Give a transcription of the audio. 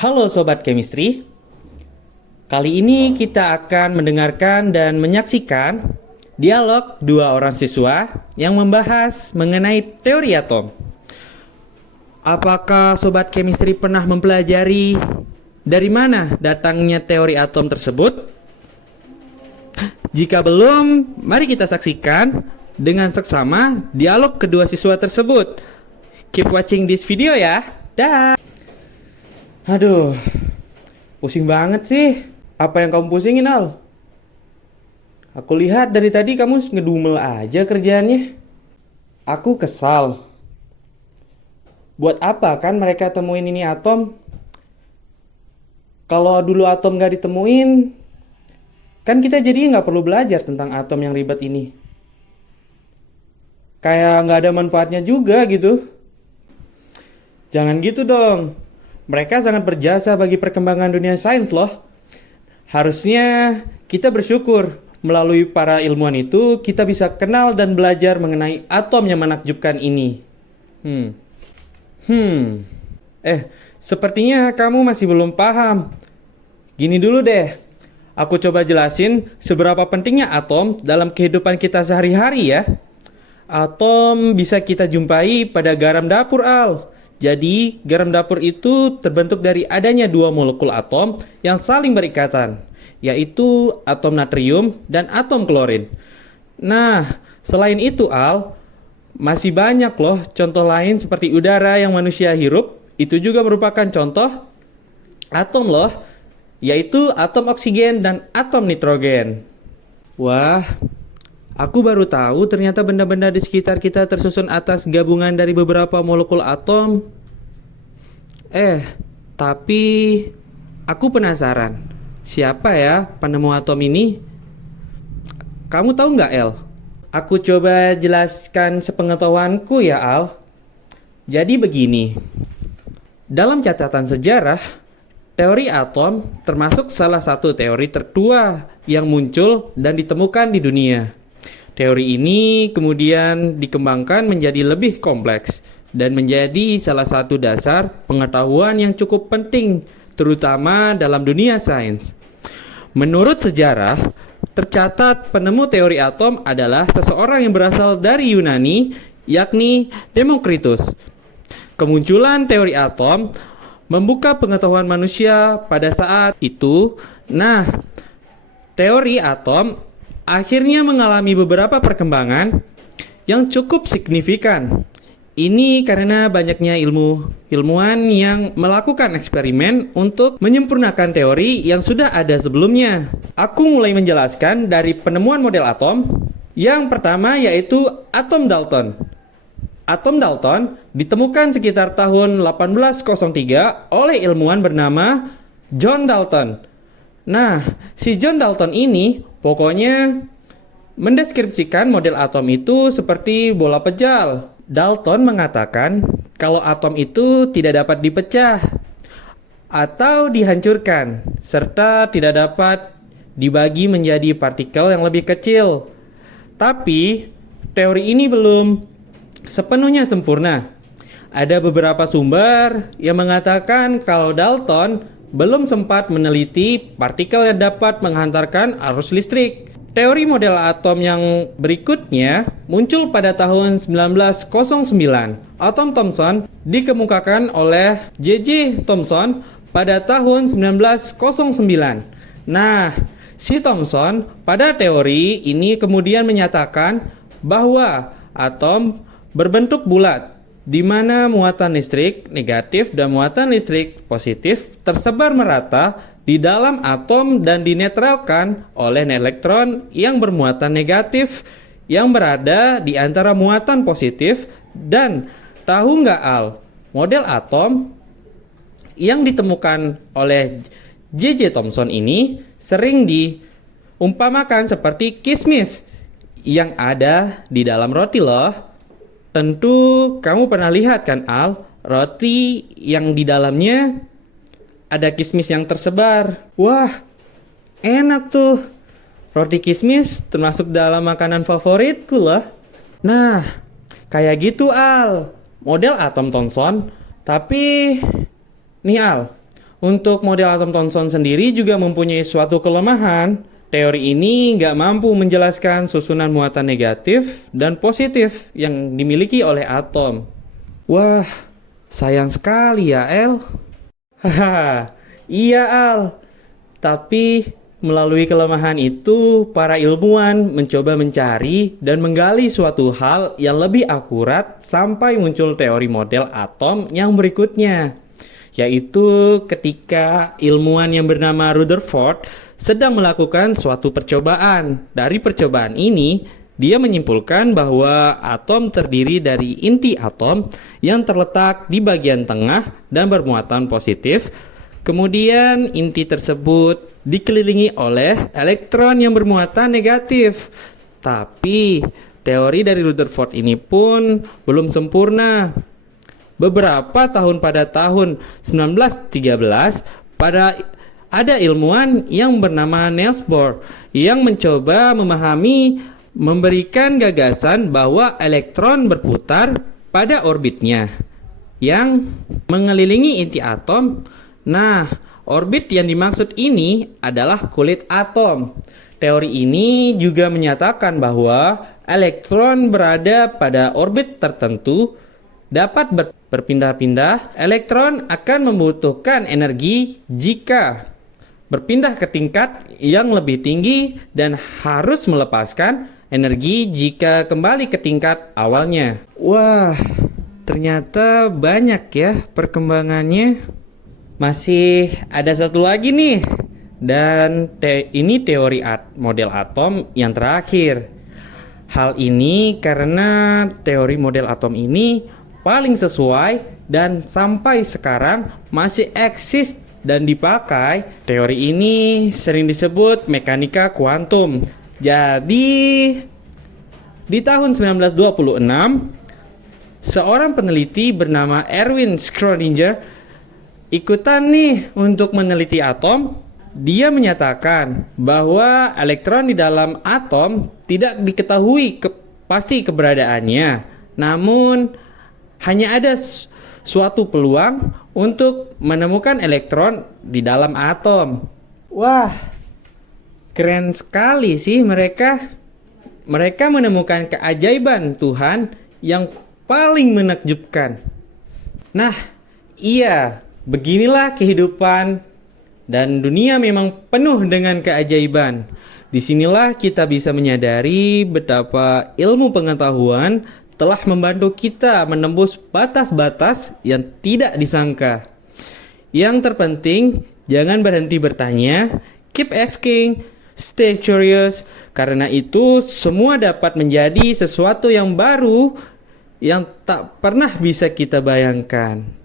Halo Sobat Chemistry, kali ini kita akan mendengarkan dan menyaksikan dialog dua orang siswa yang membahas mengenai teori atom. Apakah Sobat Chemistry pernah mempelajari dari mana datangnya teori atom tersebut? Jika belum, mari kita saksikan dengan seksama dialog kedua siswa tersebut. Keep watching this video ya. Dah. Aduh, pusing banget sih. Apa yang kamu pusingin, Al? Aku lihat dari tadi kamu ngedumel aja kerjaannya. Aku kesal. Buat apa kan mereka temuin ini atom? Kalau dulu atom gak ditemuin, kan kita jadi gak perlu belajar tentang atom yang ribet ini. Kayak gak ada manfaatnya juga gitu. Jangan gitu dong. Mereka sangat berjasa bagi perkembangan dunia sains loh. Harusnya kita bersyukur melalui para ilmuwan itu kita bisa kenal dan belajar mengenai atom yang menakjubkan ini. Sepertinya kamu masih belum paham. Gini dulu deh. Aku coba jelasin seberapa pentingnya atom dalam kehidupan kita sehari-hari ya. Atom bisa kita jumpai pada garam dapur, Al. Jadi, garam dapur itu terbentuk dari adanya dua molekul atom yang saling berikatan, yaitu atom natrium dan atom klorin. Nah, selain itu, Al, masih banyak loh contoh lain seperti udara yang manusia hirup, itu juga merupakan contoh atom loh, yaitu atom oksigen dan atom nitrogen. Wah, aku baru tahu ternyata benda-benda di sekitar kita tersusun atas gabungan dari beberapa molekul atom. Tapi aku penasaran, siapa ya penemu atom ini? Kamu tahu nggak, El? Aku coba jelaskan sepengetahuanku ya, Al. Jadi begini, dalam catatan sejarah, teori atom termasuk salah satu teori tertua yang muncul dan ditemukan di dunia. Teori ini kemudian dikembangkan menjadi lebih kompleks dan menjadi salah satu dasar pengetahuan yang cukup penting, terutama dalam dunia sains. Menurut sejarah, tercatat penemu teori atom adalah seseorang yang berasal dari Yunani, yakni Demokritus. Kemunculan teori atom membuka pengetahuan manusia pada saat itu. Nah, teori atom akhirnya mengalami beberapa perkembangan yang cukup signifikan. Ini karena banyaknya ilmuwan yang melakukan eksperimen untuk menyempurnakan teori yang sudah ada sebelumnya. Aku mulai menjelaskan dari penemuan model atom. Yang pertama yaitu atom Dalton. Atom Dalton ditemukan sekitar tahun 1803 oleh ilmuwan bernama John Dalton. Nah, si John Dalton ini pokoknya mendeskripsikan model atom itu seperti bola pejal. Dalton mengatakan kalau atom itu tidak dapat dipecah atau dihancurkan, serta tidak dapat dibagi menjadi partikel yang lebih kecil. Tapi, teori ini belum sepenuhnya sempurna. Ada beberapa sumber yang mengatakan kalau Dalton belum sempat meneliti partikel yang dapat menghantarkan arus listrik. Teori model atom yang berikutnya muncul pada tahun 1909. Atom Thomson dikemukakan oleh J.J. Thomson pada tahun 1909. Nah, si Thomson pada teori ini kemudian menyatakan bahwa atom berbentuk bulat, di mana muatan listrik negatif dan muatan listrik positif tersebar merata di dalam atom dan dinetralkan oleh elektron yang bermuatan negatif yang berada di antara muatan positif. Dan tahu nggak, Al, model atom yang ditemukan oleh J.J. Thomson ini sering diumpamakan seperti kismis yang ada di dalam roti loh. Tentu kamu pernah lihat kan, Al, roti yang di dalamnya ada kismis yang tersebar. Wah, enak tuh. Roti kismis termasuk dalam makanan favoritku loh. Nah, kayak gitu, Al, model atom Thomson. Tapi nih, Al, Untuk model atom Thomson sendiri juga mempunyai suatu kelemahan. Teori ini nggak mampu menjelaskan susunan muatan negatif dan positif yang dimiliki oleh atom. Wah, sayang sekali ya, El. Haha, iya, Al. Tapi melalui kelemahan itu, para ilmuwan mencoba mencari dan menggali suatu hal yang lebih akurat sampai muncul teori model atom yang berikutnya, yaitu ketika ilmuwan yang bernama Rutherford sedang melakukan suatu percobaan. Dari percobaan ini, dia menyimpulkan bahwa atom terdiri dari inti atom yang terletak di bagian tengah dan bermuatan positif. Kemudian inti tersebut dikelilingi oleh elektron yang bermuatan negatif. Tapi teori dari Rutherford ini pun belum sempurna. Beberapa tahun pada tahun 1913, ada ilmuwan yang bernama Niels Bohr yang mencoba memberikan gagasan bahwa elektron berputar pada orbitnya yang mengelilingi inti atom. Nah, orbit yang dimaksud ini adalah kulit atom. Teori ini juga menyatakan bahwa elektron berada pada orbit tertentu dapat berpindah-pindah. Elektron akan membutuhkan energi jika berpindah ke tingkat yang lebih tinggi dan harus melepaskan energi jika kembali ke tingkat awalnya. Wah, ternyata banyak ya perkembangannya. Masih ada satu lagi nih. Dan ini teori model atom yang terakhir. Hal ini karena teori model atom ini paling sesuai dan sampai sekarang masih eksis dan dipakai. Teori ini sering disebut mekanika kuantum. Jadi, di tahun 1926, seorang peneliti bernama Erwin Schrödinger ikutan nih untuk meneliti atom. Dia menyatakan bahwa elektron di dalam atom tidak diketahui pasti keberadaannya. Namun, hanya ada suatu peluang untuk menemukan elektron di dalam atom. Wah, keren sekali sih mereka. Mereka menemukan keajaiban Tuhan yang paling menakjubkan. Nah, iya, beginilah kehidupan dan dunia memang penuh dengan keajaiban. Disinilah kita bisa menyadari betapa ilmu pengetahuan telah membantu kita menembus batas-batas yang tidak disangka. Yang terpenting, jangan berhenti bertanya, keep asking, stay curious, karena itu semua dapat menjadi sesuatu yang baru yang tak pernah bisa kita bayangkan.